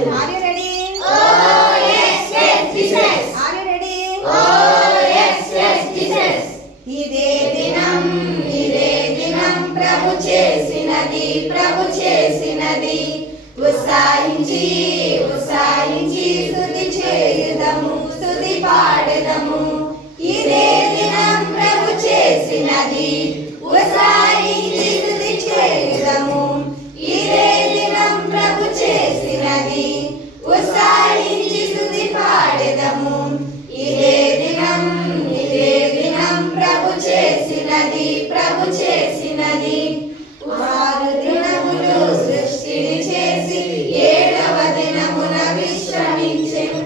Are you ready? Oh yes, yes, Jesus. Are you ready? Oh yes, yes, Jesus. ఇదే దినం ప్రభు చేసినది ఉత్సాహించి స్తుతి చేయుదము స్తుతి పాడెదము ఇదే దినం ప్రభు చేసినది ఉత్సాహించి స్తుతి చేయుదము ఇదే దినం ప్రభు చేసినది ఉత్సాహించి స్తుతి పాడెదము ఇదే దినం ప్రభు చేసినది 6 దినములు సృష్టిని చేసి 7వ దినమున విశ్రమించెను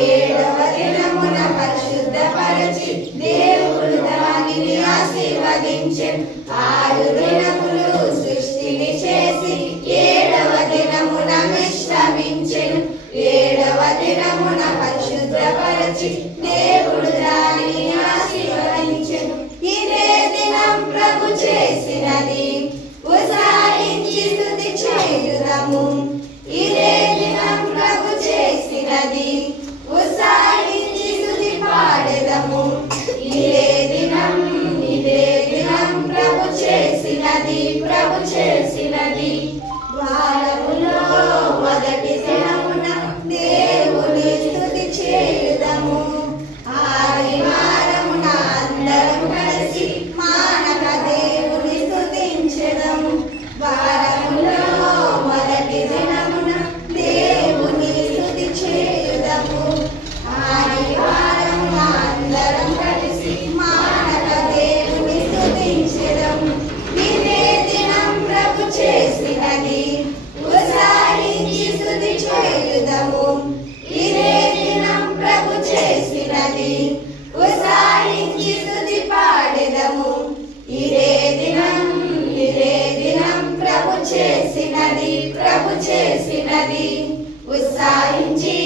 7వ దినమున పరిశుద్ధపరచి దేవుడు దానిని ఆశీర్వదించెను 6 దినములు సృష్టిని చేసి 7వ దినమున విశ్రమించెను 7వ దినమున పరిశుద్ధపరచి దేవుడు దానిని ఆశీర్వదించెను ఇదే దినం ప్రభు చేసినది ఉత్సాహించి స్తుతి చేయుదము ఇదే దినం ప్రభు చేసినది ఉత్సాహించి స్తుతి పాడెదము ఇదే దినం ప్రభు చేసినది వారములో మొదటి దినమున దేవుని స్తుతి చేయుదము ఆదివారమున అందరం కలిసి మానవ దేవుని స్తుతించెదము వారములో మొదటి దినమున దేవుని స్తుతి చేయుదము ఆదివారమున అందరం కలిసి మానవ దేవుని స్తుతించెదము ఇదే దినం ప్రభు చేసినది ఉత్సాహించి స్తుతి చేయుదము ఇదే దినం ప్రభు చేసినది ఉత్సాహించి స్తుతి పాడెదము ఇదే దినం ప్రభు చేసినది ఉత్సాహించి